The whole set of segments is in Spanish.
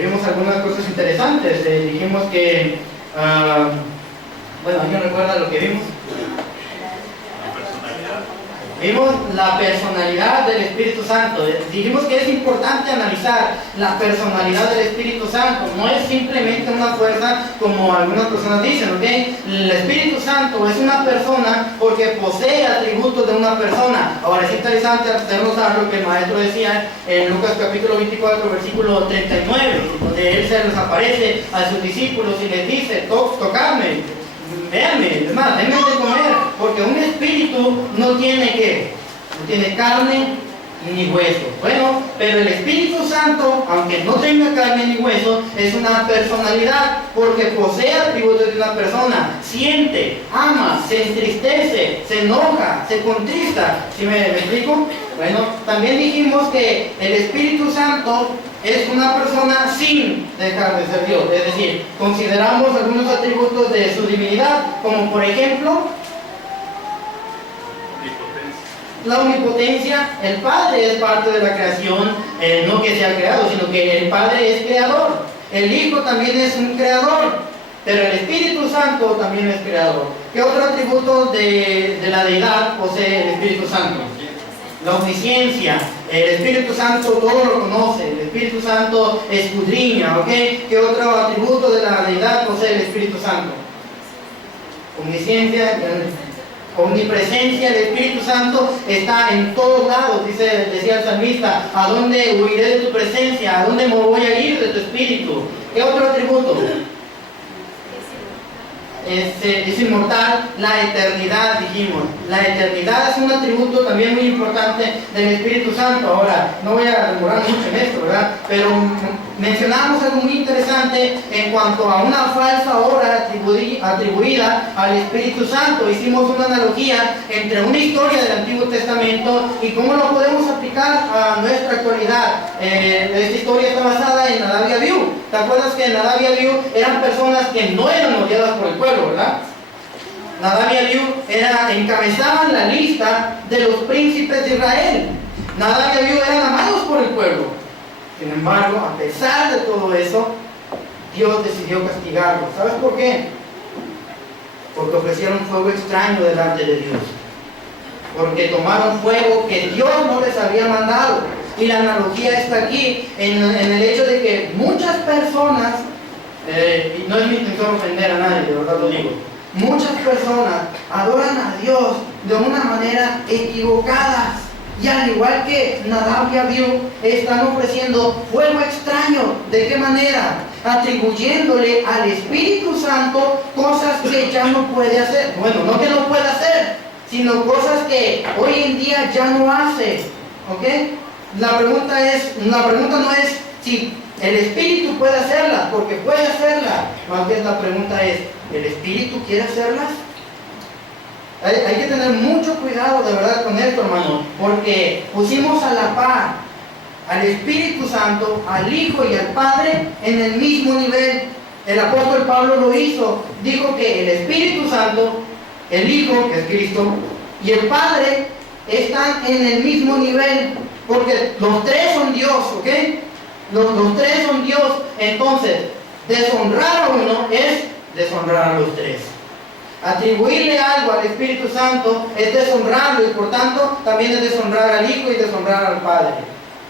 vimos algunas cosas interesantes. Dijimos que, bueno, ¿alguien recuerda lo que vimos? Vimos la personalidad del Espíritu Santo. Dijimos que es importante analizar la personalidad del Espíritu Santo. No es simplemente una fuerza como algunas personas dicen, ¿ok? El Espíritu Santo es una persona porque posee atributos de una persona. Ahora es interesante hacernos notar lo que el maestro decía en Lucas capítulo 24, versículo 39, donde él se les aparece a sus discípulos y les dice: tocadme, véanme, es más, denme de comer, porque un espíritu no tiene ¿qué? No tiene carne ni hueso. Bueno, pero el Espíritu Santo, aunque no tenga carne ni hueso, es una personalidad, porque posee atributos de una persona. Siente, ama, se entristece, se enoja, se contrista. ¿Sí me explico? Bueno, también dijimos que el Espíritu Santo es una persona sin dejar de ser Dios. Es decir, consideramos algunos atributos de su divinidad, como por ejemplo la omnipotencia. El Padre es parte de la creación, no que sea creado, sino que el Padre es creador. El Hijo también es un creador, pero el Espíritu Santo también es creador. ¿Qué otro atributo de la deidad posee el Espíritu Santo? La omnisciencia. El Espíritu Santo todo lo conoce, el Espíritu Santo escudriña, ¿ok? ¿Qué otro atributo de la deidad posee el Espíritu Santo? Omnisciencia, omnipresencia. El Espíritu Santo está en todos lados, decía el salmista: ¿a dónde huiré de tu presencia? ¿A dónde me voy a ir de tu Espíritu? ¿Qué otro atributo? Es inmortal. La eternidad, dijimos. La eternidad es un atributo también muy importante del Espíritu Santo. Ahora, no voy a demorar mucho en esto, ¿verdad? Pero mencionamos algo muy interesante en cuanto a una falsa obra atribuida al Espíritu Santo. Hicimos una analogía entre una historia del Antiguo Testamento y cómo lo podemos aplicar a nuestra actualidad. Esta historia está basada en Nadab y Abiú. ¿Te acuerdas que Nadab y Abiú eran personas que no eran odiadas por el pueblo, verdad? Nadab y Abiú encabezaban la lista de los príncipes de Israel. Nadab y Abiú eran amados por el pueblo. Sin embargo, a pesar de todo eso, Dios decidió castigarlos. ¿Sabes por qué? Porque ofrecieron fuego extraño delante de Dios. Porque tomaron fuego que Dios no les había mandado. Y la analogía está aquí en el hecho de que muchas personas, y no es mi intención ofender a nadie, de verdad lo digo, muchas personas adoran a Dios de una manera equivocada. Y al igual que Nadab y Abiú, están ofreciendo fuego extraño. ¿De qué manera? Atribuyéndole al Espíritu Santo cosas que ya no puede hacer. Bueno, no que no pueda hacer, sino cosas que hoy en día ya no hace. ¿Ok? La pregunta no es si el Espíritu puede hacerlas, porque puede hacerlas. Más bien la pregunta es: ¿el Espíritu quiere hacerlas? Hay que tener mucho cuidado de verdad con esto, hermano, porque pusimos a la par al Espíritu Santo, al Hijo y al Padre en el mismo nivel. El apóstol Pablo lo hizo. Dijo que el Espíritu Santo, el Hijo, que es Cristo, y el Padre están en el mismo nivel, porque los tres son Dios, ¿ok? Los tres son Dios. Entonces, deshonrar a uno es deshonrar a los tres. Atribuirle algo al Espíritu Santo es deshonrarlo, y por tanto también es deshonrar al Hijo y deshonrar al Padre.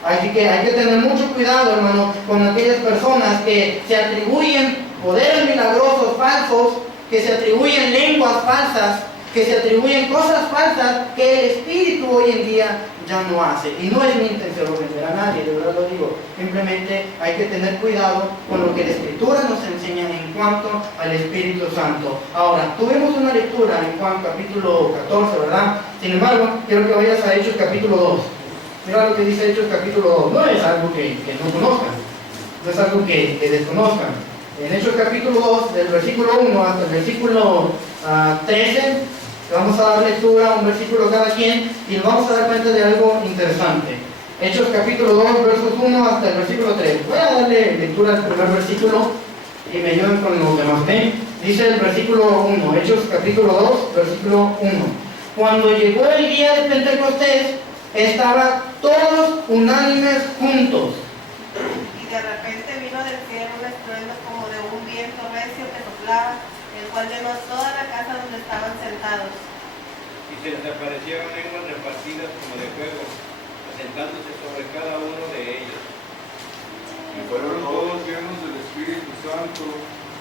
Así que hay que tener mucho cuidado, hermano, con aquellas personas que se atribuyen poderes milagrosos falsos, que se atribuyen lenguas falsas, que se atribuyen cosas falsas que el Espíritu hoy en día ya no hace. Y no es mi intención ofender a nadie, de verdad lo digo. Simplemente hay que tener cuidado con lo que la Escritura nos enseña en cuanto al Espíritu Santo. Ahora, tuvimos una lectura en Juan capítulo 14, ¿verdad? Sin embargo, quiero que vayas a Hechos capítulo 2. Mira lo que dice Hechos capítulo 2. No es algo que no conozcan, no es algo que desconozcan. En Hechos capítulo 2, del versículo 1 hasta el versículo 13, vamos a dar lectura, un versículo cada quien, y nos vamos a dar cuenta de algo interesante. Hechos capítulo 2, versos 1 hasta el versículo 3. Voy a darle lectura al primer versículo y me ayuden con los demás. ¿Ven? Dice el versículo 1, Hechos capítulo 2, versículo 1. Cuando llegó el día de Pentecostés, estaban todos unánimes juntos. Y de repente repente vino del cielo un estruendo como de un viento recio que soplaba, el cual llenó toda la casa donde estaban sentados. Y se les aparecieron lenguas repartidas como de fuego, asentándose sobre cada uno de ellos. Y fueron todos llenos del Espíritu Santo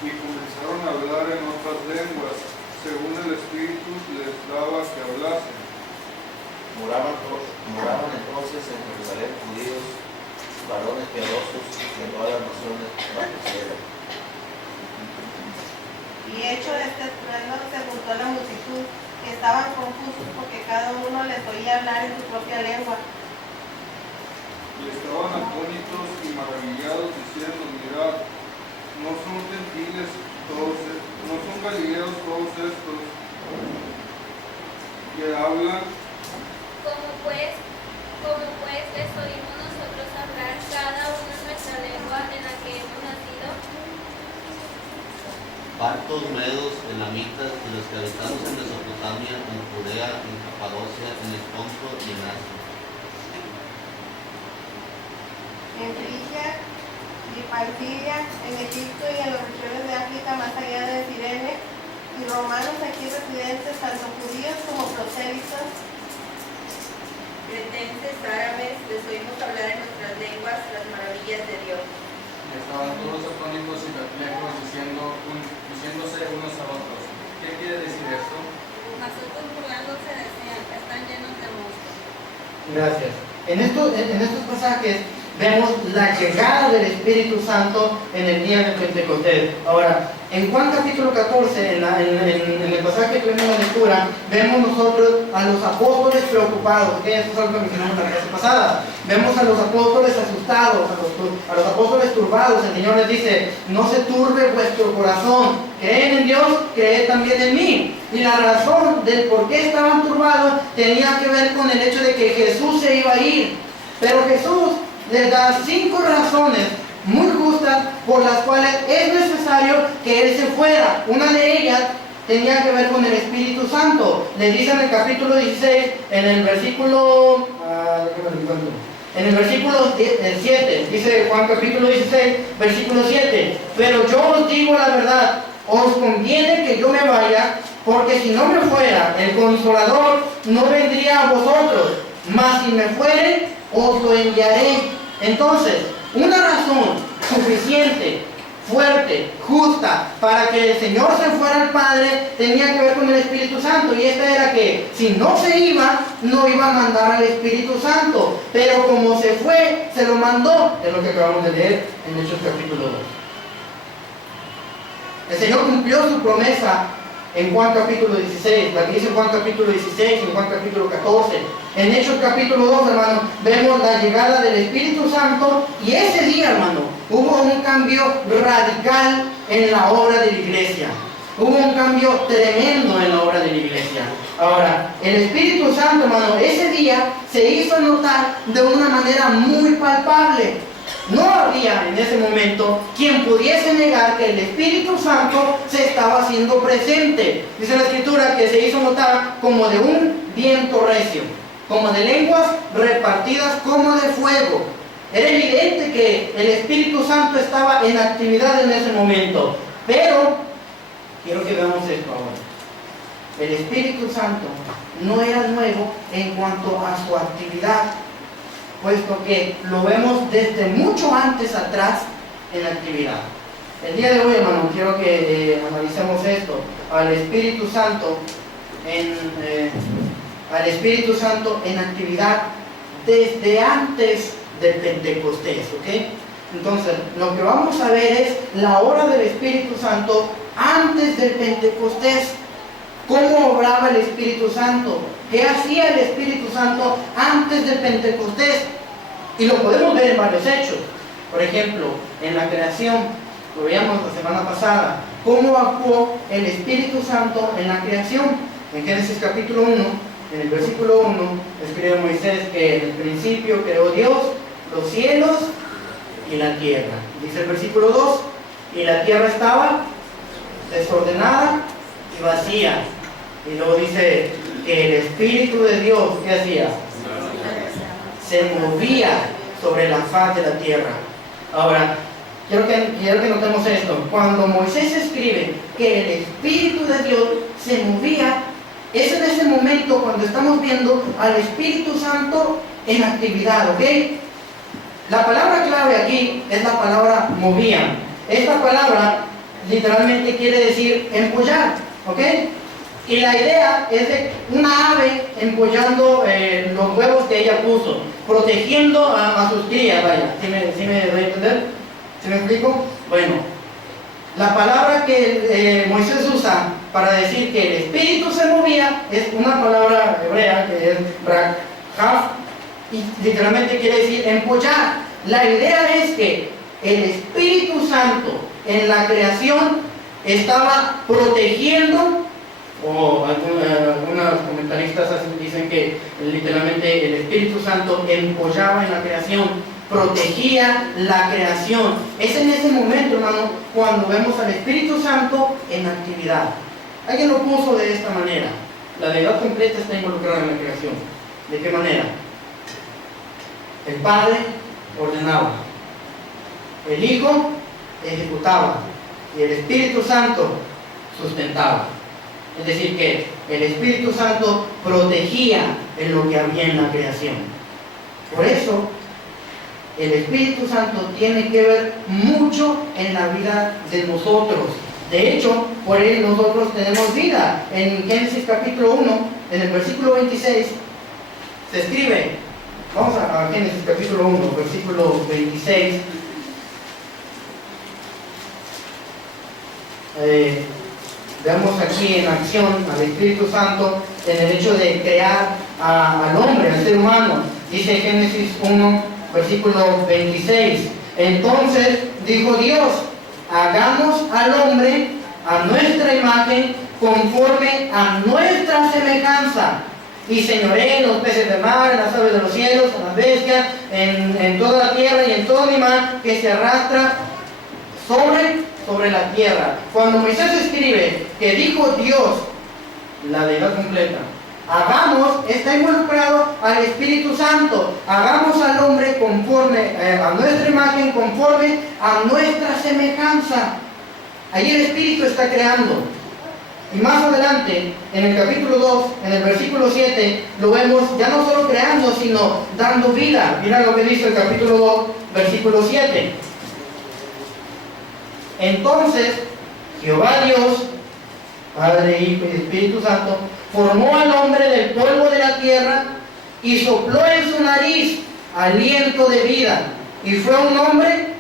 y comenzaron a hablar en otras lenguas, según el Espíritu les daba que hablasen. Moraban entonces en Jerusalén judíos, varones piadosos de todas las naciones bajo el cielo. Y hecho este estruendo se juntó a la multitud, que estaban confusos porque cada uno les oía hablar en su propia lengua. Y estaban atónitos y maravillados, diciendo: mirad, no son gentiles todos, no son galileos todos estos que hablan. Como pues les oímos nosotros hablar cada uno en nuestra lengua en la que hemos nacido. Partos, medos, elamitas y los que habitamos en Mesopotamia, en Judea, en Capadocia, en el Ponto y en Asia. En Frigia y Panfilia, en Egipto y en las regiones de África más allá de Cirene, y romanos aquí residentes, tanto judíos como prosélitos, cretenses, árabes, les oímos hablar en nuestras lenguas las maravillas de Dios. Y estaban todos atónitos y perplejos, diciéndose unos a otros: ¿qué quiere decir esto? Mas otros burlándose decían: están llenos de mosto. Gracias. En estos pasajes vemos la llegada del Espíritu Santo en el día de Pentecostés. Ahora, en Juan capítulo 14, en el pasaje que vemos en la lectura, vemos nosotros a los apóstoles preocupados, que eso es algo que mencionamos la clase pasada. Vemos a los apóstoles asustados, a los apóstoles turbados. El Señor les dice: no se turbe vuestro corazón, creen en Dios, creed también en mí. Y la razón del por qué estaban turbados tenía que ver con el hecho de que Jesús se iba a ir. Pero Jesús les da 5 razones muy justas por las cuales es necesario que Él se fuera. Una de ellas tenía que ver con el Espíritu Santo. Les dice en el capítulo 16, en el versículo 7, dice Juan capítulo 16, versículo 7: pero yo os digo la verdad, os conviene que yo me vaya, porque si no me fuera, el Consolador no vendría a vosotros, mas si me fuere, os lo enviaré. Entonces, una razón suficiente, fuerte, justa, para que el Señor se fuera al Padre, tenía que ver con el Espíritu Santo. Y esta era que si no se iba, no iba a mandar al Espíritu Santo. Pero como se fue, se lo mandó. Es lo que acabamos de leer en Hechos capítulo 2. El Señor cumplió su promesa en Juan capítulo 16, la que dice en Juan capítulo 16, en Juan capítulo 14. En Hechos capítulo 2, hermano, vemos la llegada del Espíritu Santo, y ese día, hermano, hubo un cambio radical en la obra de la iglesia. Hubo un cambio tremendo en la obra de la iglesia. Ahora, el Espíritu Santo, hermano, ese día se hizo notar de una manera muy palpable. No había en ese momento quien pudiese negar que el Espíritu Santo se estaba haciendo presente. Dice la Escritura que se hizo notar como de un viento recio, como de lenguas repartidas como de fuego. Era evidente que el Espíritu Santo estaba en actividad en ese momento. Pero, quiero que veamos esto ahora. El Espíritu Santo no era nuevo en cuanto a su actividad, puesto que lo vemos desde mucho antes atrás en la actividad. El día de hoy, hermano, quiero que analicemos esto, al Espíritu Santo en actividad desde antes del Pentecostés, ¿ok? Entonces, lo que vamos a ver es la obra del Espíritu Santo antes del Pentecostés. ¿Cómo obraba el Espíritu Santo? ¿Qué hacía el Espíritu Santo antes del Pentecostés? Y lo podemos ver en varios hechos. Por ejemplo, en la creación, lo veíamos la semana pasada, cómo actuó el Espíritu Santo en la creación. En Génesis capítulo 1, en el versículo 1, escribe Moisés que en el principio creó Dios los cielos y la tierra. Dice el versículo 2, y la tierra estaba desordenada y vacía. Y luego dice que el Espíritu de Dios, ¿qué hacía? Se movía sobre la faz de la tierra. Ahora, quiero que notemos esto. Cuando Moisés escribe que el Espíritu de Dios se movía, es en ese momento cuando estamos viendo al Espíritu Santo en actividad, ¿ok? La palabra clave aquí es la palabra movía. Esta palabra literalmente quiere decir empollar, ¿ok? Y la idea es de una ave empollando los huevos que ella puso, protegiendo a sus crías, vaya. ¿Sí me doy a entender? ¿Sí me explico? Bueno, la palabra que Moisés usa para decir que el espíritu se movía es una palabra hebrea que es brak-haf, y literalmente quiere decir empollar. La idea es que el Espíritu Santo en la creación estaba protegiendo, o algunos comentaristas dicen que literalmente el Espíritu Santo empollaba en la creación, protegía la creación. Es en ese momento, hermano, cuando vemos al Espíritu Santo en actividad. Alguien lo puso de esta manera: la deidad completa está involucrada en la creación. ¿De qué manera? El Padre ordenaba, el Hijo ejecutaba y el Espíritu Santo sustentaba. Es decir, que el Espíritu Santo protegía en lo que había en la creación. Por eso, el Espíritu Santo tiene que ver mucho en la vida de nosotros. De hecho, por él nosotros tenemos vida. En Génesis capítulo 1, en el versículo 26, se escribe, vamos a Génesis capítulo 1, versículo 26. Veamos aquí en acción al Espíritu Santo en el hecho de crear al hombre, al ser humano. Dice Génesis 1, versículo 26. Entonces dijo Dios: hagamos al hombre a nuestra imagen, conforme a nuestra semejanza, y señoree en los peces del mar, en las aves de los cielos, en las bestias, en toda la tierra y en todo animal que se arrastra sobre la tierra. Cuando Moisés escribe que dijo Dios, la deidad completa, hagamos, está involucrado al Espíritu Santo. Hagamos al hombre conforme a nuestra imagen, conforme a nuestra semejanza. Ahí el Espíritu está creando. Y más adelante, en el capítulo 2, en el versículo 7, lo vemos ya no solo creando, sino dando vida. Mira lo que dice el capítulo 2, versículo 7. Entonces, Jehová Dios, Padre, Hijo y Espíritu Santo, formó al hombre del polvo de la tierra y sopló en su nariz aliento de vida. Y fue el hombre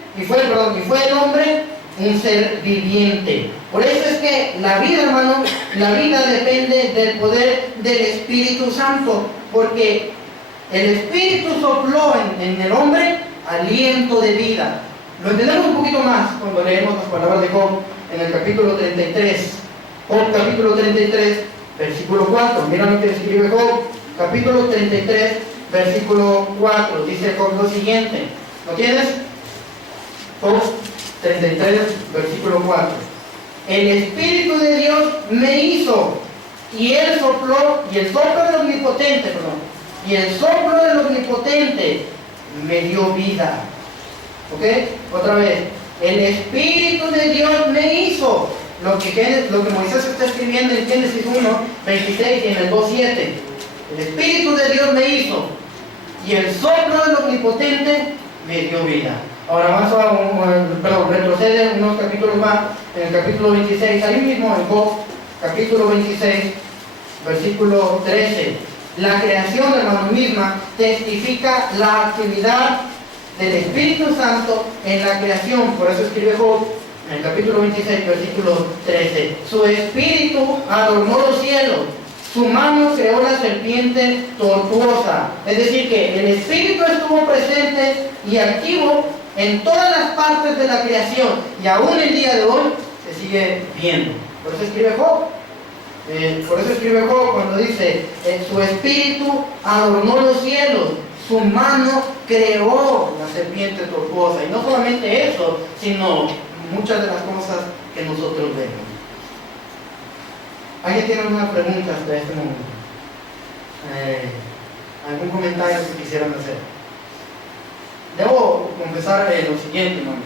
un ser viviente. Por eso es que la vida, hermano, la vida depende del poder del Espíritu Santo, porque el Espíritu sopló en el hombre aliento de vida. Lo entendemos un poquito más cuando leemos las palabras de Job en el capítulo 33. Job capítulo 33, versículo 4. Mira lo que escribe Job, capítulo 33, versículo 4. Dice Job lo siguiente. ¿Lo tienes? Job 33, versículo 4. El Espíritu de Dios me hizo, y el soplo del Omnipotente, y el soplo del Omnipotente me dio vida. ¿Ok? Otra vez. El Espíritu de Dios me hizo. Lo que Moisés está escribiendo en Génesis 1, 26 y en el 2, 7. El Espíritu de Dios me hizo, y el soplo del Omnipotente me dio vida. Ahora retrocede unos capítulos más, en el capítulo 26, ahí mismo en Job, capítulo 26, versículo 13. La creación, hermano, misma testifica la actividad del Espíritu Santo en la creación. Por eso escribe Job en el capítulo 26, versículo 13. Su espíritu adornó los cielos, su mano creó la serpiente tortuosa. Es decir, que el Espíritu estuvo presente y activo en todas las partes de la creación, y aún el día de hoy se sigue viendo. Por eso escribe Job cuando dice, su espíritu adornó los cielos, su mano creó la serpiente tortuosa. Y no solamente eso, sino muchas de las cosas que nosotros vemos. ¿Alguien tiene alguna pregunta hasta este momento? ¿Algún comentario que quisieran hacer? Debo confesar lo siguiente, hermano.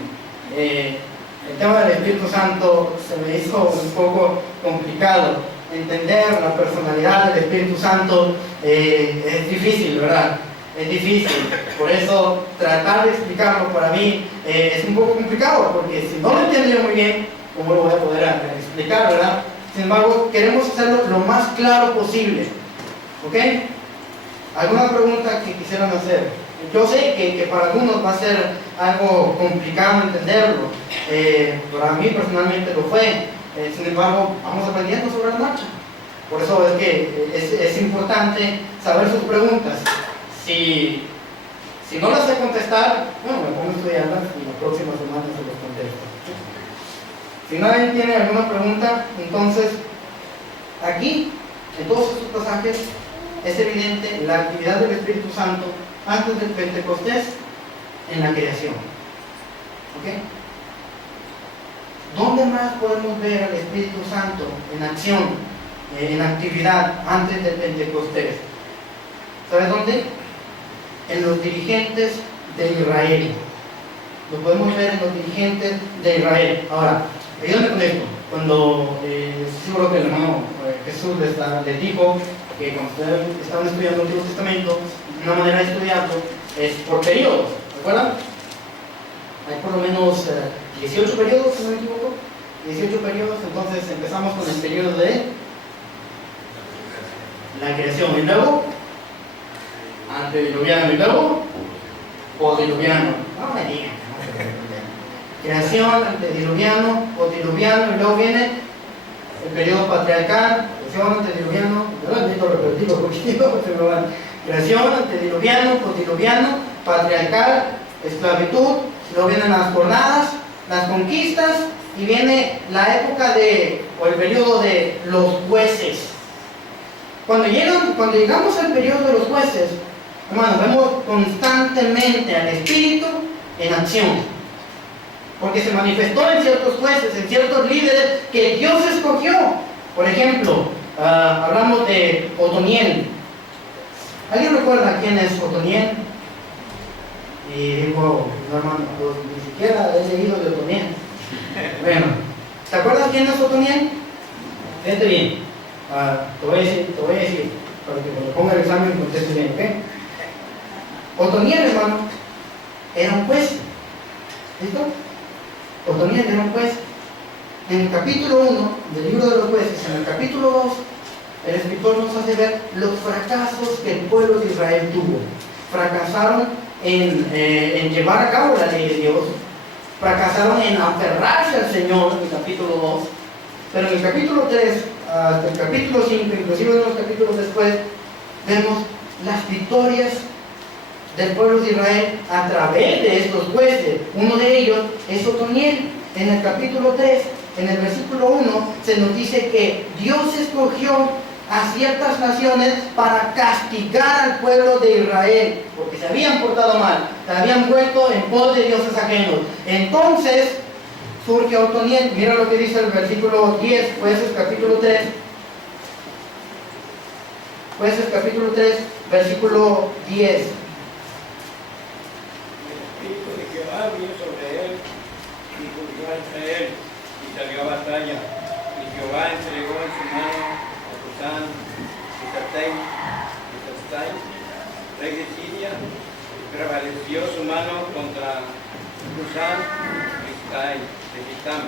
el tema del Espíritu Santo se me hizo un poco complicado. Entender la personalidad del Espíritu Santo es difícil, ¿verdad? Es difícil. Por eso tratar de explicarlo para mí es un poco complicado, porque si no lo entiendo yo muy bien, ¿cómo lo voy a poder explicar, verdad? Sin embargo, queremos hacerlo lo más claro posible. ¿Ok? ¿Alguna pregunta que quisieran hacer? Yo sé que para algunos va a ser algo complicado entenderlo. Para mí personalmente lo fue. Sin embargo, vamos aprendiendo sobre la marcha. Por eso es que es importante saber sus preguntas. Si no las sé contestar, bueno, me pongo a estudiarlas y la próxima semana se las contesto. Si nadie tiene alguna pregunta, entonces aquí, en todos estos pasajes, es evidente la actividad del Espíritu Santo antes del Pentecostés en la creación. ¿Ok? ¿Dónde más podemos ver al Espíritu Santo en acción, en actividad antes del Pentecostés? ¿Sabes dónde? En los dirigentes de Israel. Lo podemos ver en los dirigentes de Israel. Ahora, ayúdame con esto. Cuando seguro que el hermano Jesús les dijo que cuando ustedes estaban estudiando el Antiguo Testamento, una manera de estudiarlo es por periodos. ¿Recuerdan? Hay por lo menos 18 periodos, si no me equivoco. 18 periodos. Entonces empezamos con el periodo de la creación. Y luego antediluviano, y luego posdiluviano. No me digan, creación, antediluviano, posdiluviano, y luego viene el periodo patriarcal, creación, antediluviano, necesito repetirlo porque si no se me van. Creación, antediluviano, posdiluviano, patriarcal, esclavitud, luego vienen las jornadas, las conquistas, y viene la época o el periodo de los jueces. Cuando llegamos al periodo de los jueces, hermanos, vemos constantemente al Espíritu en acción. Porque se manifestó en ciertos jueces, en ciertos líderes que Dios escogió. Por ejemplo, hablamos de Otoniel. ¿Alguien recuerda quién es Otoniel? Y digo, no, hermano, pues ni siquiera he leído de Otoniel. Bueno, ¿te acuerdas quién es Otoniel? Fíjate bien. Te voy a decir, para que cuando ponga el examen conteste bien, ¿ok? Otoniel, hermano, era un juez. ¿Listo? Otoniel era un juez. En el capítulo 1 del libro de los jueces, en el capítulo 2, el escritor nos hace ver los fracasos que el pueblo de Israel tuvo. Fracasaron en llevar a cabo la ley de Dios, fracasaron en aferrarse al Señor en el capítulo 2, pero en el capítulo 3 hasta el capítulo 5, inclusive en los capítulos después, vemos las victorias del pueblo de Israel a través de estos jueces. Uno de ellos es Otoniel. En el capítulo 3, en el versículo 1, se nos dice que Dios escogió a ciertas naciones para castigar al pueblo de Israel, porque se habían portado mal, se habían vuelto en pos de dioses ajenos. Entonces surge Otoniel. Mira lo que dice el versículo 10, Jueces capítulo 3. Jueces capítulo 3, versículo 10. El Espíritu de Jehová vino sobre él y juzgó a Israel y salió a batalla. Y Jehová entregó en su mano a Cusán y Sartén, rey de Siria, y prevaleció su mano contra Cusán de Gittam.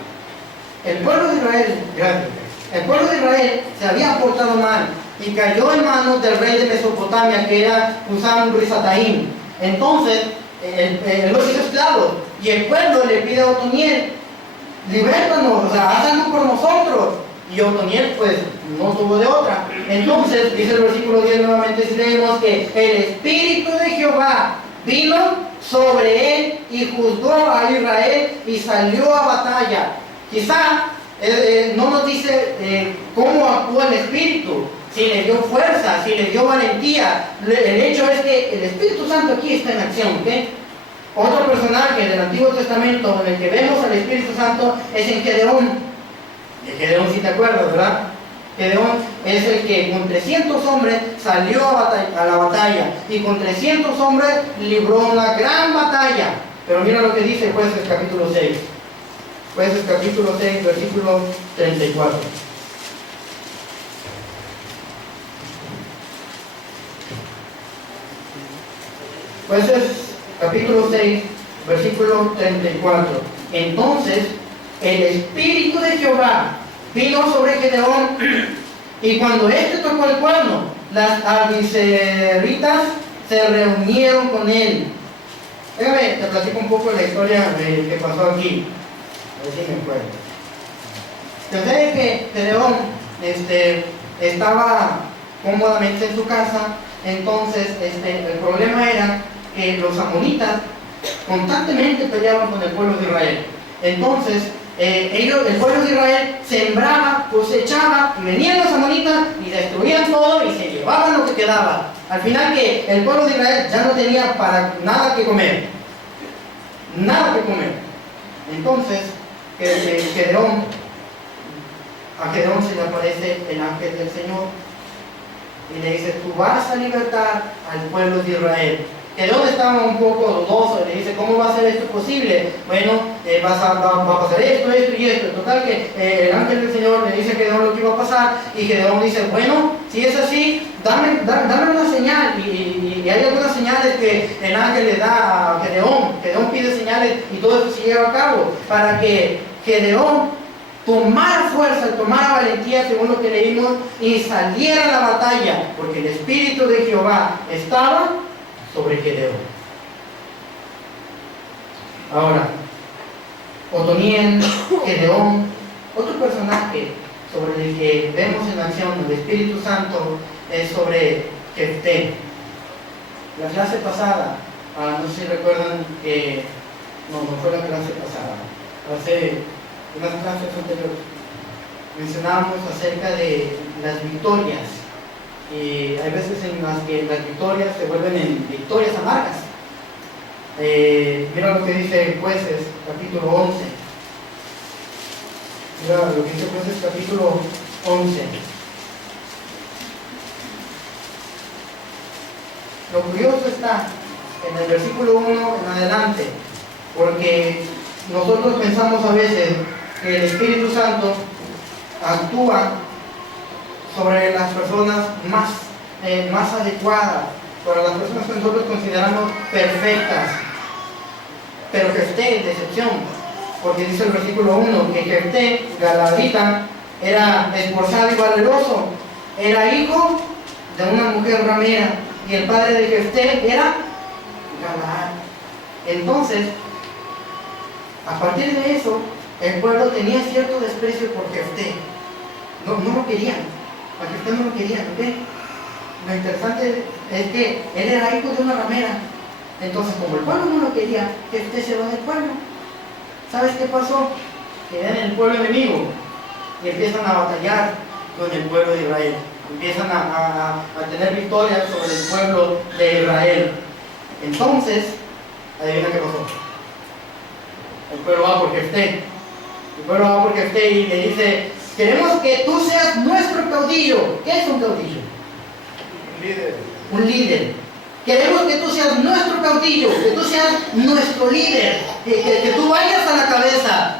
El pueblo de Israel, gracias. El pueblo de Israel se había portado mal y cayó en manos del rey de Mesopotamia, que era Cusán Risataim. Entonces, él los hizo esclavos y el pueblo le pide a Otoniel: libértanos, o sea, haz algo por nosotros. Y Otoniel, pues, no tuvo de otra. Entonces, dice el versículo 10 nuevamente, si leemos que el Espíritu de Jehová vino sobre él y juzgó a Israel y salió a batalla. Quizá no nos dice cómo actuó el Espíritu, si le dio fuerza, si le dio valentía. El hecho es que el Espíritu Santo aquí está en acción, ¿ok? Otro personaje del Antiguo Testamento en el que vemos al Espíritu Santo es en Gedeón. De Gedeón, si te acuerdas, ¿verdad? Gedeón es el que con 300 hombres salió a la batalla y con 300 hombres libró una gran batalla. Pero mira lo que dice Jueces capítulo 6. Jueces capítulo 6, versículo 34. Jueces capítulo 6, versículo 34. Entonces el Espíritu de Jehová vino sobre Gedeón, y cuando éste tocó el cuerno, las abiseritas se reunieron con él. Déjame, te platico un poco la historia que pasó aquí. A ver si me acuerdo. Pensé que Gedeón estaba cómodamente en su casa. Entonces el problema era que los amonitas constantemente peleaban con el pueblo de Israel. Entonces el pueblo de Israel sembraba, cosechaba, y venían los amonitas y destruían todo y se llevaban lo que quedaba. Al final que el pueblo de Israel ya no tenía para nada que comer. Nada que comer. Entonces a Gedeón se le aparece el ángel del Señor y le dice: tú vas a libertar al pueblo de Israel. Gedeón estaba un poco dudoso, le dice: ¿cómo va a ser esto posible? Bueno, va a pasar esto y esto. Total que el ángel del Señor le dice a Gedeón lo que iba a pasar, y Gedeón dice: bueno, si es así, dame una señal. Y hay algunas señales que el ángel le da a Gedeón. Gedeón pide señales y todo eso se lleva a cabo para que Gedeón tomara fuerza, tomara valentía, según lo que leímos, y saliera a la batalla, porque el Espíritu de Jehová estaba sobre Gedeón. Ahora, Otoniel, Gedeón, otro personaje sobre el que vemos en acción el Espíritu Santo es sobre Jefté. La clase pasada, no sé si recuerdan que no fue la clase pasada, hace unas clases anteriores mencionábamos acerca de las victorias. Y hay veces en las que las victorias se vuelven en victorias amargas. Mira lo que dice Jueces capítulo 11. Mira lo que dice Jueces capítulo 11. Lo curioso está en el versículo 1 en adelante, porque nosotros pensamos a veces que el Espíritu Santo actúa sobre las personas más adecuadas, para las personas que nosotros consideramos perfectas. Pero Jefté es decepción, porque dice el versículo 1 que Jefté, galaadita, era esforzado y valeroso, era hijo de una mujer ramera, y el padre de Jefté era Galaad. Entonces, a partir de eso, el pueblo tenía cierto desprecio por Jefté. No lo querían. A Jefté no lo querían, ¿ok? Lo interesante es que él era hijo de una ramera. Entonces, como el pueblo no lo quería, Jefté se va del pueblo. ¿Sabes qué pasó? Que ven el pueblo enemigo y empiezan a batallar con el pueblo de Israel. Empiezan a tener victorias sobre el pueblo de Israel. Entonces, adivina qué pasó. El pueblo va por Jefté. El pueblo va por Jefté y le dice: queremos que tú seas nuestro caudillo. ¿Qué es un caudillo? Un líder. Un líder. Queremos que tú seas nuestro caudillo, que tú seas nuestro líder, que tú vayas a la cabeza.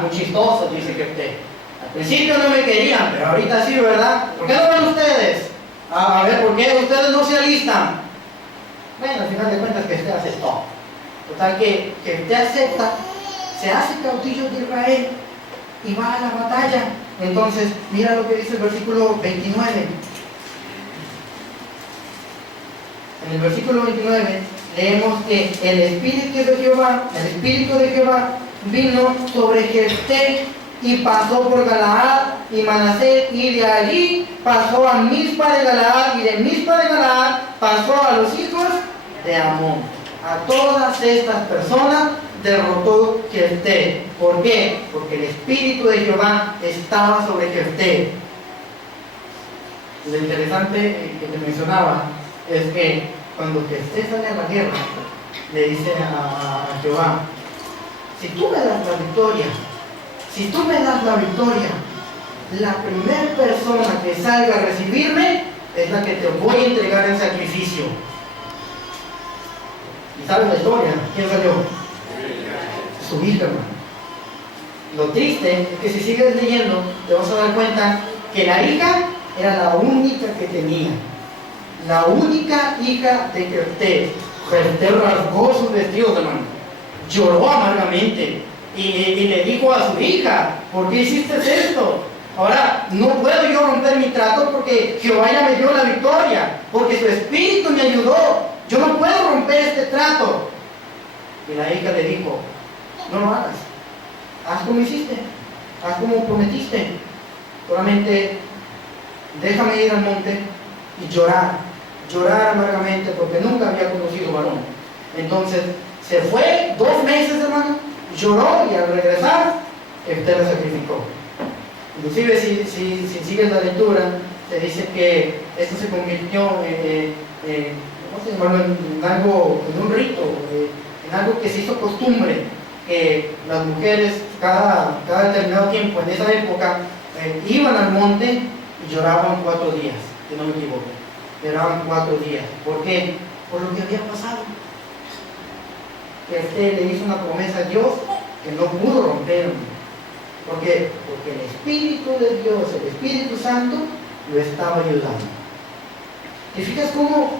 Muy chistoso, dice Jefté. Al principio no me querían, pero ahorita sí, ¿verdad? ¿Por qué no van ustedes? A ver, ¿por qué ustedes no se alistan? Bueno, al final de cuentas Jefté aceptó. Total que Jefté acepta, se hace caudillo de Israel y va a la batalla. Entonces, mira lo que dice el versículo 29. En el versículo 29 leemos que el Espíritu de Jehová vino sobre Jefté y pasó por Galaad y Manasés, y de allí pasó a Mizpa de Galaad, y de Mizpa de Galaad pasó a los hijos de Amón. A todas estas personas derrotó Jefté. ¿Por qué? Porque el Espíritu de Jehová estaba sobre Jefté. Lo interesante que te mencionaba es que cuando Jefté sale a la guerra, le dice a Jehová: si tú me das la victoria, la primera persona que salga a recibirme es la que te voy a entregar en sacrificio. ¿Y sabes la historia? ¿Quién salió? Su hija, hermano. lo triste es que si sigues leyendo, te vas a dar cuenta que la hija era la única que tenía. La única hija de Jefté. Jefté rasgó sus vestidos, hermano. Lloró amargamente y le dijo a su hija: ¿por qué hiciste esto? Ahora, no puedo yo romper mi trato porque Jehová ya me dio la victoria, porque su espíritu me ayudó. Yo no puedo romper este trato. Y la hija le dijo: no lo hagas. Haz como hiciste, haz como prometiste. Solamente déjame ir al monte y llorar amargamente, porque nunca había conocido varón. Entonces se fue 2 meses, hermano, lloró, y al regresar, Jefté la sacrificó. Inclusive si sigues la lectura, te dice que esto se convirtió ¿cómo se llama? En algo, en un rito, en algo que se hizo costumbre, que las mujeres cada determinado tiempo, en esa época, iban al monte y lloraban 4 días, que no me equivoco. Lloraban 4 días. ¿Por qué? Por lo que había pasado. Que le hizo una promesa a Dios que no pudo romper. ¿Por qué? Porque el Espíritu de Dios, el Espíritu Santo, lo estaba ayudando. ¿Te fijas cómo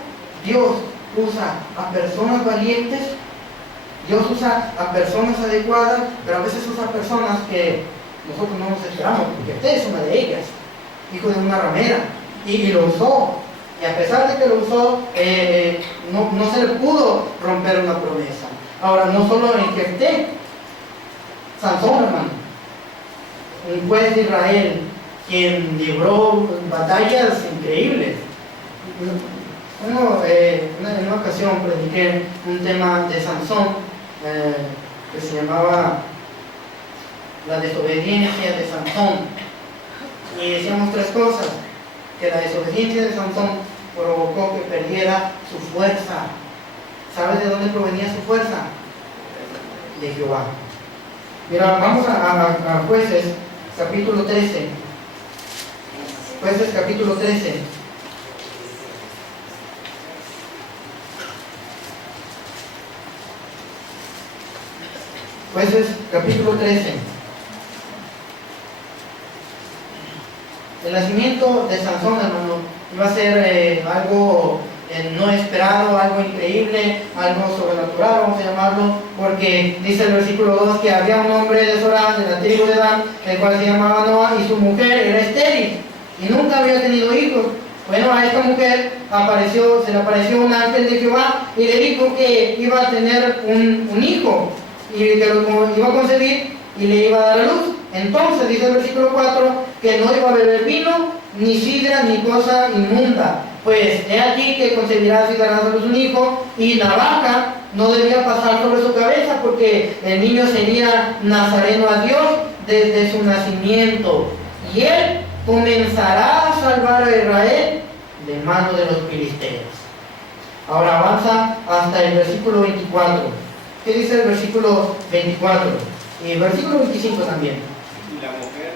Dios usa a personas valientes? Dios usa a personas adecuadas, pero a veces usa a personas que nosotros no nos esperamos, porque usted es una de ellas, hijo de una ramera, y lo usó. Y a pesar de que lo usó, no se le pudo romper una promesa. Ahora, no solo en Jefté, Sansón, hermano, un juez de Israel, quien libró batallas increíbles. Bueno, en una ocasión prediqué un tema de Sansón que se llamaba la desobediencia de Sansón, y decíamos 3 cosas: que la desobediencia de Sansón provocó que perdiera su fuerza. ¿Sabes de dónde provenía su fuerza? De Jehová. Mira, vamos a Jueces capítulo 13. Jueces capítulo 13. Jueces capítulo 13. El nacimiento de Sansón, hermano, iba a ser algo no esperado, algo increíble, algo sobrenatural, vamos a llamarlo, porque dice el versículo 2 que había un hombre de Során, de la tribu de Dan, el cual se llamaba Noa, y su mujer era estéril y nunca había tenido hijos. Bueno, a esta mujer se le apareció un ángel de Jehová y le dijo que iba a tener un hijo, y que lo iba a concebir y le iba a dar a luz. Entonces dice el versículo 4 que no iba a beber vino, ni sidra, ni cosa inmunda, pues he aquí que concebirás y darás a luz un hijo, y navaja no debía pasar sobre su cabeza, porque el niño sería nazareno a Dios desde su nacimiento, y él comenzará a salvar a Israel de mano de los filisteos. Ahora avanza hasta el versículo 24. ¿Qué dice el versículo 24? Y el versículo 25 también. Y la mujer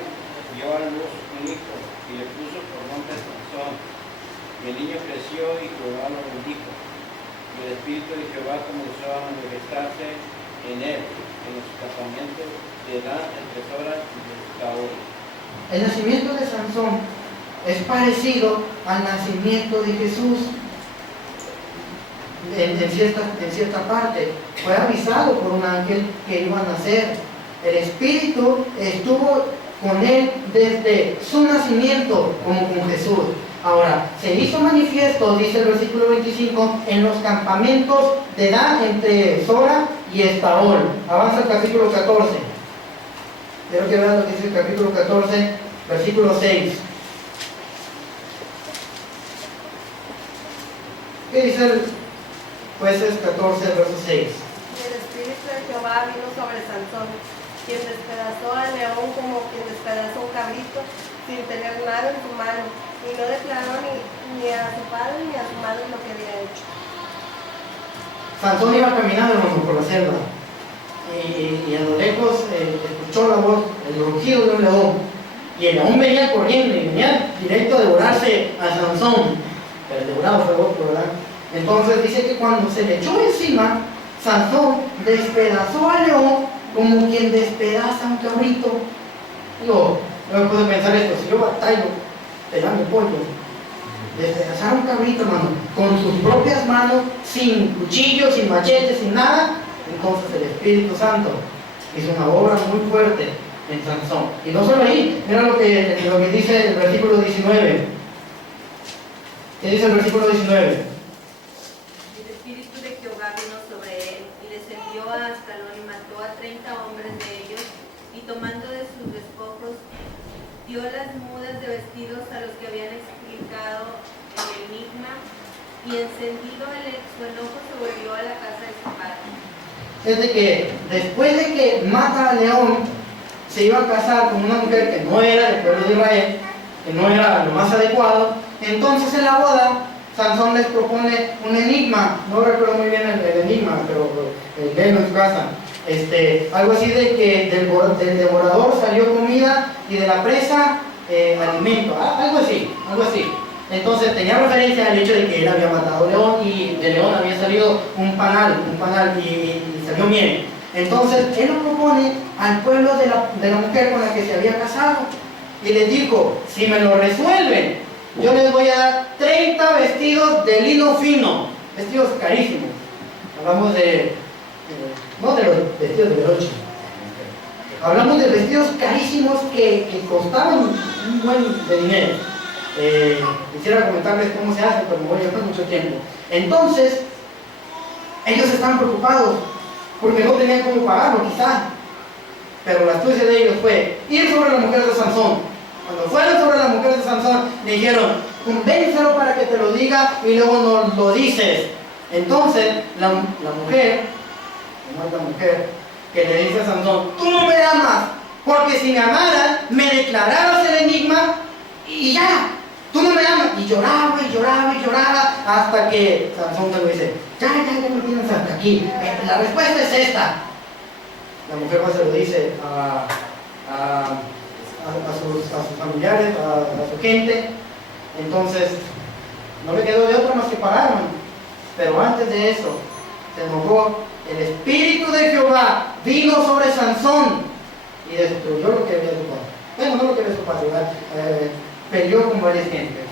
dio a luz un hijo y le puso por nombre Sansón. Y el niño creció y Jehová lo bendijo. Y el Espíritu de Jehová comenzó a manifestarse en él, en los campamentos de Dan, entre Sora y de Saúl. El nacimiento de Sansón es parecido al nacimiento de Jesús. En cierta parte fue avisado por un ángel que iba a nacer. El Espíritu estuvo con él desde su nacimiento, como con Jesús. Ahora, se hizo manifiesto, dice el versículo 25, en los campamentos de Dan, entre Sora y Estaol. Avanza el capítulo 14. Quiero que vean lo que dice el capítulo 14, versículo 6. ¿Qué dice el Jueces 14, verso 6? Y el Espíritu de Jehová vino sobre Sansón, quien despedazó al león como quien despedaza un cabrito, sin tener nada en su mano, y no declaró ni a su padre ni a su madre lo que había hecho. Sansón iba caminando, hermano, por la selva, y a lo lejos escuchó la voz, el rugido de un león, y el león venía corriendo y venía directo a devorarse a Sansón, pero el devorado fue otro, ¿verdad? Entonces dice que cuando se le echó encima, Sansón despedazó al león como quien despedaza un cabrito. Digo, no me puedo pensar esto, si yo batallo pelando pollo, despedazar un cabrito, hermano, con sus propias manos, sin cuchillo, sin machete, sin nada, entonces el Espíritu Santo hizo una obra muy fuerte en Sansón. Y no solo ahí, mira lo que dice el versículo 19. ¿Qué dice el versículo 19? El Espíritu de Jehová vino sobre él, y descendió a Ascalón y mató a 30 hombres de ellos, y tomando de sus despojos, dio las mudas de vestidos a los que habían explicado el enigma, y encendido su enojo se volvió a la casa de su padre. Es de que después de que mata a León, se iba a casar con una mujer que no era del pueblo de Israel, que no era lo más adecuado. Entonces en la boda, Sansón les propone un enigma. No recuerdo muy bien el enigma, pero léelo en su casa. Algo así de que del devorador salió comida y de la presa alimento. Algo así. Entonces tenía referencia al hecho de que él había matado a León y de León había salido un panal y salió miel. Entonces él lo propone al pueblo de la mujer con la que se había casado y les dijo: si me lo resuelven, yo les voy a dar 30 vestidos de lino fino, vestidos carísimos. Hablamos no de los vestidos de Veroche, hablamos de vestidos carísimos que costaban un buen de dinero. Quisiera comentarles cómo se hace, pero me voy a llevar mucho tiempo. Entonces ellos estaban preocupados porque no tenían cómo pagarlo quizá, pero la astucia de ellos fue ir sobre la mujer de Sansón. Cuando fueron sobre la mujer de Sansón, le dijeron: convéncelo para que te lo diga y luego nos lo dices. Entonces la mujer que le dice a Sansón: tú no me amas, porque si me amaras me declararas el enigma y ya, tú no me amas. Y lloraba hasta que Sansón se lo dice: ya me tienes hasta aquí, la respuesta es esta. La mujer se lo dice a sus familiares, a su gente. Entonces no le quedó de otra más que pagar, hermano. Pero antes de eso se enojó. El Espíritu de Jehová vino sobre Sansón y destruyó lo que había su padre. Bueno, no lo que había su padre, peleó con varias gentes.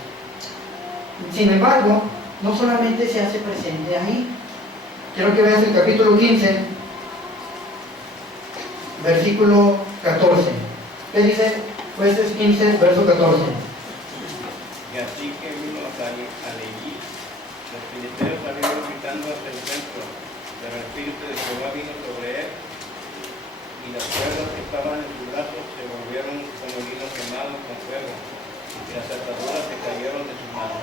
Sin embargo, no solamente se hace presente ahí. Quiero que veas el capítulo 15, versículo 14. ¿Qué dice? Jueces 15, verso 14. Y así que vino a Leí, los filisteos salieron gritando hacia el centro, pero el Espíritu de Jehová vino sobre él, y las cuerdas que estaban en sus brazos se volvieron como lino quemado con fuego, y las ataduras se cayeron de sus manos.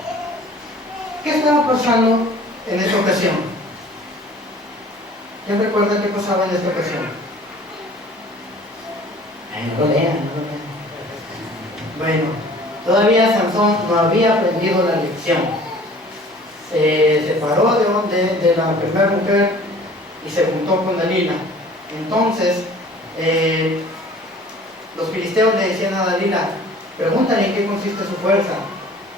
¿Qué estaba pasando en esta ocasión? ¿Quién recuerda qué pasaba en esta ocasión? No lo lean. Bueno, todavía Sansón no había aprendido la lección. Se separó de la primera mujer y se juntó con Dalila. Entonces, los filisteos le decían a Dalila: pregúntale en qué consiste su fuerza.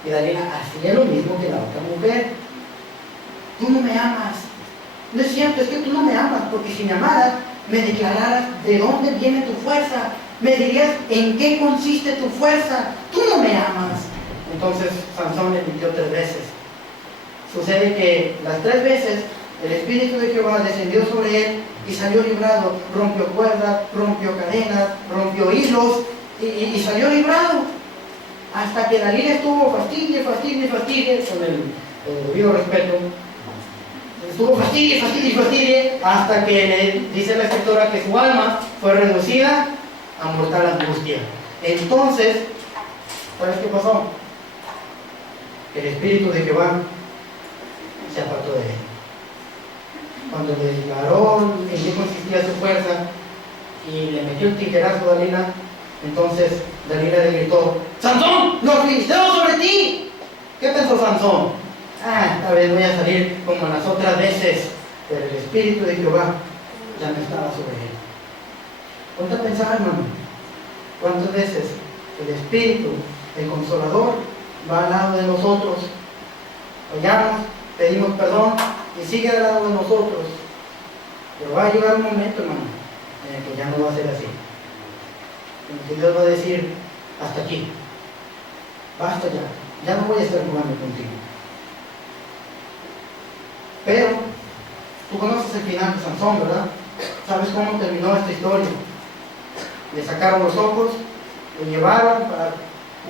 Y Dalila hacía lo mismo que la otra mujer. Tú no me amas. No es cierto, es que tú no me amas, porque si me amaras, me declararas de dónde viene tu fuerza. Me dirías en qué consiste tu fuerza. Tú no me amas. Entonces Sansón le mintió 3 veces. Sucede que las 3 veces el Espíritu de Jehová descendió sobre él y salió librado. Rompió cuerdas, rompió cadenas, rompió hilos y salió librado. Hasta que Dalila estuvo fastidie, con el debido respeto. Estuvo fastidie, hasta que le dice la escritora que su alma fue reducida a mortal angustia. Entonces, ¿sabes qué pasó? El Espíritu de Jehová se apartó de él. Cuando le declaró en qué consistía su fuerza y le metió el tijerazo a Dalila, entonces Dalila le gritó: ¡Sansón, los filisteos sobre ti! ¿Qué pensó Sansón? Esta vez voy a salir como las otras veces. Pero el Espíritu de Jehová ya no estaba sobre él. Ponte a pensar, hermano, ¿cuántas veces el Espíritu, el Consolador, va al lado de nosotros? Fallamos, pedimos perdón y sigue al lado de nosotros. Pero va a llegar un momento, hermano, en el que ya no va a ser así. En el que Dios va a decir, hasta aquí, basta ya no voy a estar jugando contigo. Pero, tú conoces el final de Sansón, ¿verdad? ¿Sabes cómo terminó esta historia? Le sacaron los ojos, lo llevaron para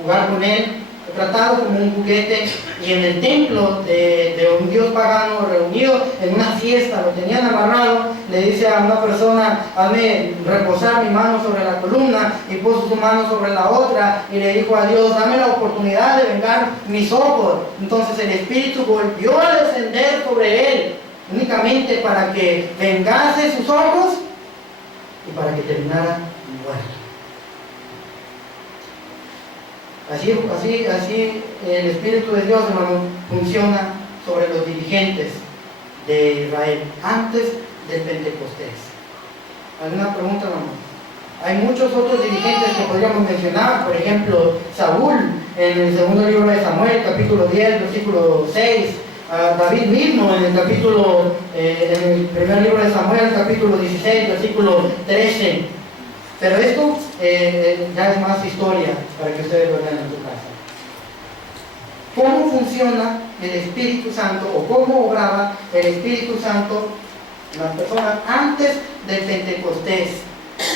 jugar con él, tratado como un juguete, y en el templo de un dios pagano reunido en una fiesta, lo tenían amarrado. Le dice a una persona, hazme reposar mi mano sobre la columna, y puso su mano sobre la otra, y le dijo a Dios, dame la oportunidad de vengar mis ojos. Entonces el espíritu volvió a descender sobre él, únicamente para que vengase sus ojos y para que terminara muerto. Así el Espíritu de Dios, hermano, funciona sobre los dirigentes de Israel antes del Pentecostés. ¿Alguna pregunta, hermano? Hay muchos otros dirigentes que podríamos mencionar, por ejemplo, Saúl, en el segundo libro de Samuel, capítulo 10, versículo 6, David mismo, en el primer libro de Samuel, capítulo 16, versículo 13. Pero esto ya es más historia para que ustedes lo vean en su casa. ¿Cómo funciona el Espíritu Santo o cómo obraba el Espíritu Santo en las personas antes del Pentecostés?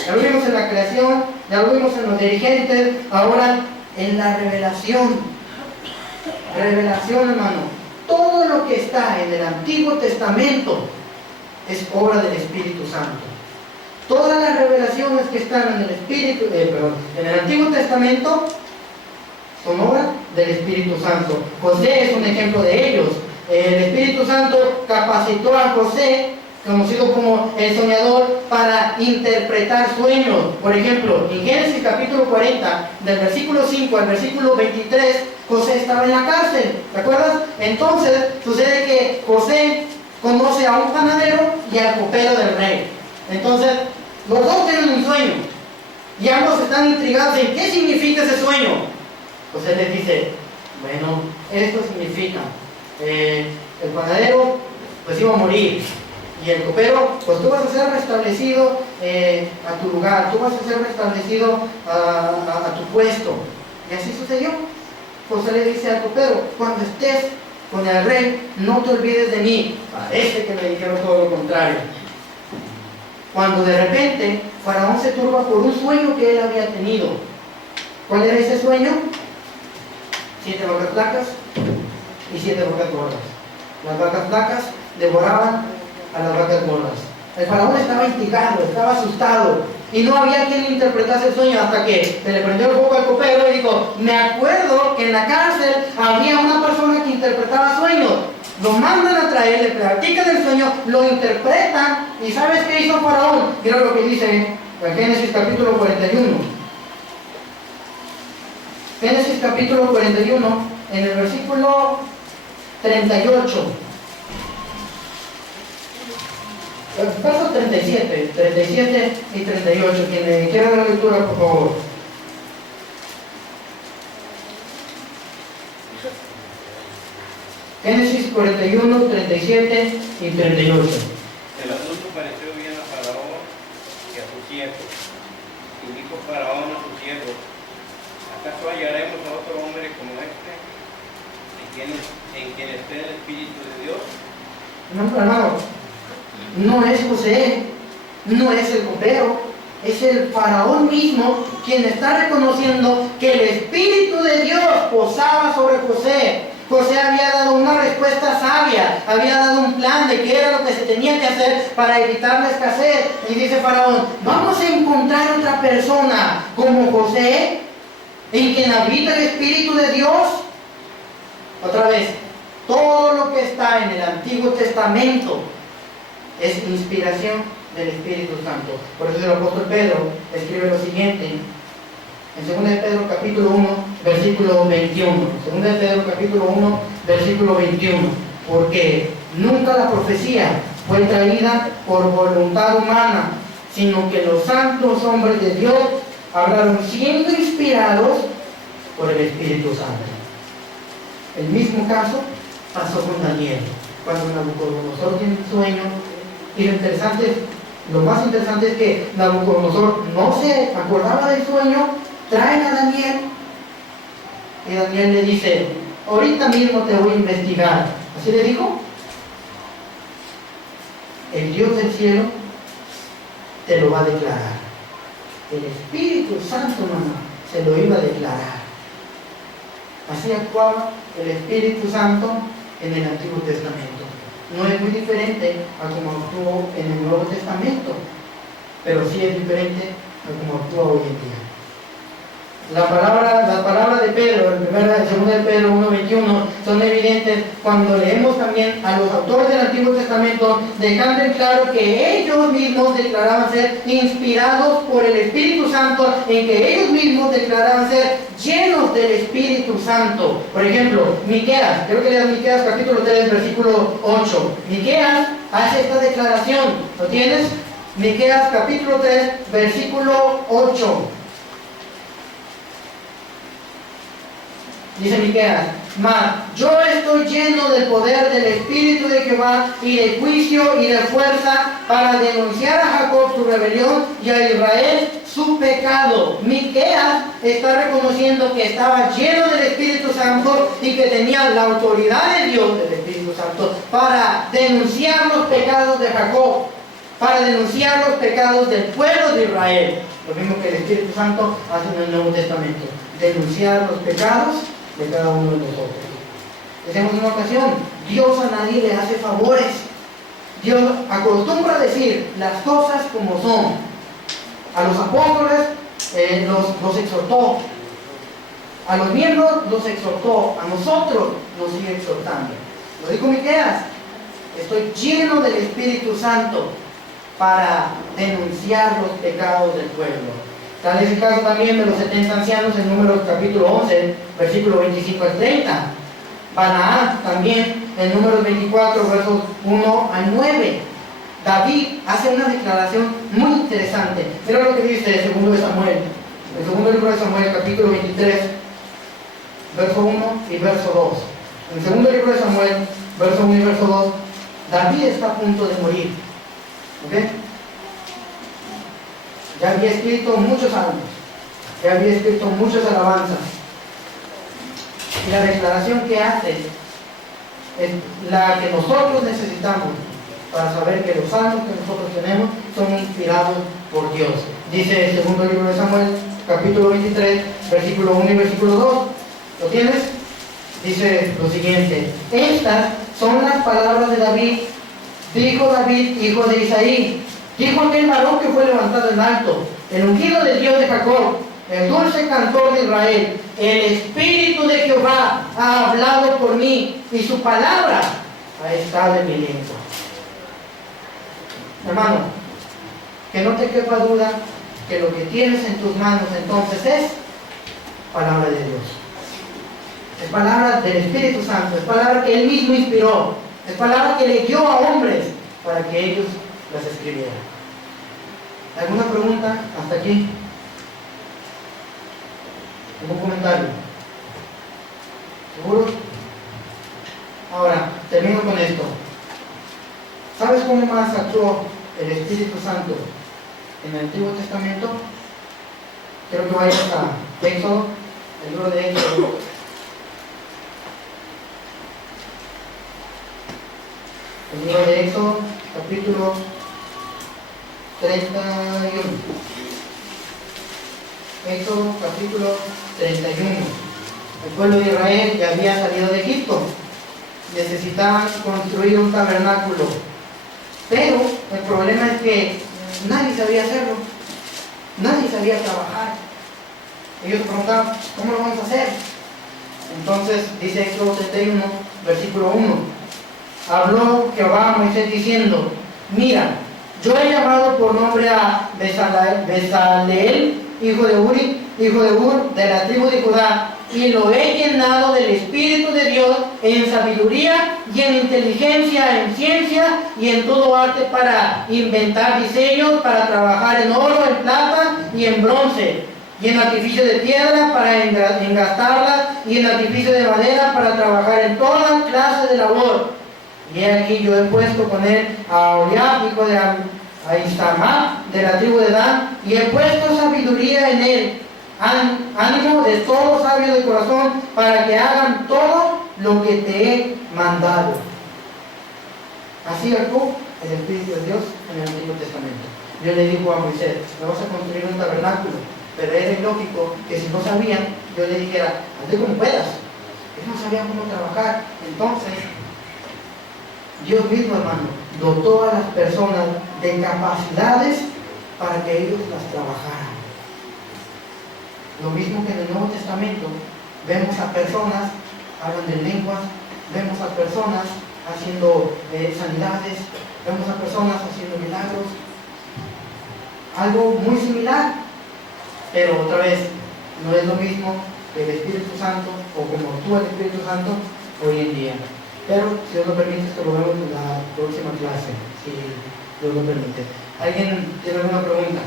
Ya lo vimos en la creación, ya lo vimos en los dirigentes, ahora en la revelación. Revelación, hermano. Todo lo que está en el Antiguo Testamento es obra del Espíritu Santo. Todas las revelaciones que están en el Antiguo Testamento son obra del Espíritu Santo. José es un ejemplo de ellos. El Espíritu Santo capacitó a José, conocido como el soñador, para interpretar sueños. Por ejemplo, en Génesis capítulo 40, del versículo 5 al versículo 23, José estaba en la cárcel, ¿te acuerdas? Entonces sucede que José conoce a un panadero y al copero del rey. Entonces, los dos tienen un sueño y ambos están intrigados en qué significa ese sueño. José les dice, bueno, esto significa, el panadero pues iba a morir, y el copero, pues tú vas a ser restablecido a tu lugar, tú vas a ser restablecido a tu puesto. Y así sucedió. José le dice al copero, cuando estés con el rey, no te olvides de mí. Parece que le dijeron todo lo contrario. Cuando de repente Faraón se turba por un sueño que él había tenido. ¿Cuál era ese sueño? 7 vacas flacas y 7 vacas gordas. Las vacas flacas devoraban a las vacas gordas. El faraón estaba instigado, estaba asustado, y no había quien interpretase el sueño, hasta que se le prendió el foco al copero y dijo, me acuerdo que en la cárcel había una persona que interpretaba sueños. Lo mandan a traer, le platican el sueño, lo interpretan, y ¿sabes qué hizo Faraón? Mira lo que dice en Génesis capítulo 41. Génesis capítulo 41, en el versículo 38. Versos 37 y 38. Quien quiera la lectura, por favor. Génesis 41, 37 y 38. El asunto pareció bien a Faraón y a sus siervos. Y dijo Faraón a sus siervos, ¿acaso hallaremos a otro hombre como este, en quien esté el Espíritu de Dios? No, hermano, no es José, no es el copero, es el faraón mismo quien está reconociendo que el Espíritu de Dios posaba sobre José. José había dado una respuesta sabia, había dado un plan de qué era lo que se tenía que hacer para evitar la escasez. Y dice Faraón, vamos a encontrar otra persona como José, en quien habita el Espíritu de Dios. Otra vez, todo lo que está en el Antiguo Testamento es inspiración del Espíritu Santo. Por eso el apóstol Pedro escribe lo siguiente en 2 de Pedro capítulo 1 versículo 21. 2 de Pedro capítulo 1 versículo 21. Porque nunca la profecía fue traída por voluntad humana, sino que los santos hombres de Dios hablaron siendo inspirados por el Espíritu Santo. El mismo caso pasó con Daniel. Cuando Nabucodonosor tiene un sueño, y lo interesante Lo más interesante es que Nabucodonosor no se acordaba del sueño, traen a Daniel y Daniel le dice, ahorita mismo te voy a investigar. ¿Así le dijo? El Dios del cielo te lo va a declarar. El Espíritu Santo, mamá, se lo iba a declarar. Así actuaba el Espíritu Santo en el Antiguo Testamento. No es muy diferente a como actuó en el Nuevo Testamento, pero sí es diferente a como actúa hoy en día. Las palabras de Pedro, en 2 de Pedro 1:21, son evidentes cuando leemos también a los autores del Antiguo Testamento, dejando en claro que ellos mismos declaraban ser inspirados por el Espíritu Santo, en que ellos mismos declaraban ser llenos del Espíritu Santo. Por ejemplo, Miqueas, creo que leas Miqueas capítulo 3, versículo 8. Miqueas hace esta declaración, ¿lo tienes? Miqueas capítulo 3, versículo 8. Dice Miqueas, mas yo estoy lleno del poder del Espíritu de Jehová y de juicio y de fuerza para denunciar a Jacob su rebelión y a Israel su pecado. Miqueas está reconociendo que estaba lleno del Espíritu Santo y que tenía la autoridad de Dios del Espíritu Santo para denunciar los pecados de Jacob, para denunciar los pecados del pueblo de Israel. Lo mismo que el Espíritu Santo hace en el Nuevo Testamento, denunciar los pecados de cada uno de nosotros. Decimos en una ocasión, Dios a nadie le hace favores. Dios acostumbra a decir las cosas como son. A los apóstoles los exhortó, a los miembros los exhortó, a nosotros nos sigue exhortando. Lo dijo Miqueas, estoy lleno del Espíritu Santo para denunciar los pecados del pueblo. Tal es el caso también de los 70 ancianos en Números capítulo 11, versículo 25 al 30. Balaam también en Números 24, versos 1 al 9. David hace una declaración muy interesante. Mira lo que dice el segundo de Samuel. El segundo libro de Samuel, capítulo 23, verso 1 y verso 2. En el segundo libro de Samuel, verso 1 y verso 2, David está a punto de morir. ¿Ok? Ya había escrito muchos salmos, ya había escrito muchas alabanzas. Y la declaración que hace es la que nosotros necesitamos para saber que los salmos que nosotros tenemos son inspirados por Dios. Dice el segundo libro de Samuel, capítulo 23, versículo 1 y versículo 2. ¿Lo tienes? Dice lo siguiente: estas son las palabras de David. Dijo David, hijo de Isaí. Dijo aquel varón que fue levantado en alto, el ungido de Dios de Jacob, el dulce cantor de Israel. El Espíritu de Jehová ha hablado por mí y su palabra ha estado en mi lengua. Hermano, que no te quepa duda que lo que tienes en tus manos entonces es palabra de Dios. Es palabra del Espíritu Santo, es palabra que Él mismo inspiró, es palabra que le dio a hombres para que ellos las escribieran. ¿Alguna pregunta hasta aquí? ¿Algún comentario? ¿Seguro? Ahora, termino con esto. ¿Sabes cómo más actuó el Espíritu Santo en el Antiguo Testamento? Quiero que vayas a Éxodo, el libro de Éxodo. El libro de Éxodo, capítulo 31. Éxodo, capítulo 31. El pueblo de Israel ya había salido de Egipto. Necesitaban construir un tabernáculo. Pero el problema es que nadie sabía hacerlo. Nadie sabía trabajar. Ellos se preguntaban, ¿cómo lo vamos a hacer? Entonces dice Éxodo 31, versículo 1. Habló Jehová a Moisés diciendo: mira, yo he llamado por nombre a Bezaleel, hijo de Uri, hijo de Ur, de la tribu de Judá, y lo he llenado del Espíritu de Dios en sabiduría y en inteligencia, en ciencia y en todo arte, para inventar diseños, para trabajar en oro, en plata y en bronce, y en artificio de piedra para engastarlas, y en artificio de madera para trabajar en toda clase de labor. Y aquí yo he puesto con él a Oliab, hijo de a Isamar de la tribu de Dan, y he puesto sabiduría en él, ánimo de todo sabio de corazón, para que hagan todo lo que te he mandado. Así actuó el Espíritu de Dios en el Antiguo Testamento. Dios le dijo a Moisés: me vas a construir un tabernáculo, pero era ilógico que si no sabían, yo le dijera: hazte como puedas. Ellos no sabían cómo trabajar. Entonces, Dios mismo, hermano, dotó a las personas de capacidades para que ellos las trabajaran. Lo mismo que en el Nuevo Testamento, vemos a personas hablando en lenguas, vemos a personas haciendo sanidades, vemos a personas haciendo milagros, algo muy similar, pero otra vez, no es lo mismo que el Espíritu Santo, o como actúa el Espíritu Santo hoy en día. Pero, si Dios lo permite, esto lo vemos en la próxima clase, si Dios lo permite. ¿Alguien tiene alguna pregunta?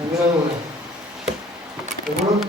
¿Alguna duda? ¿Seguro?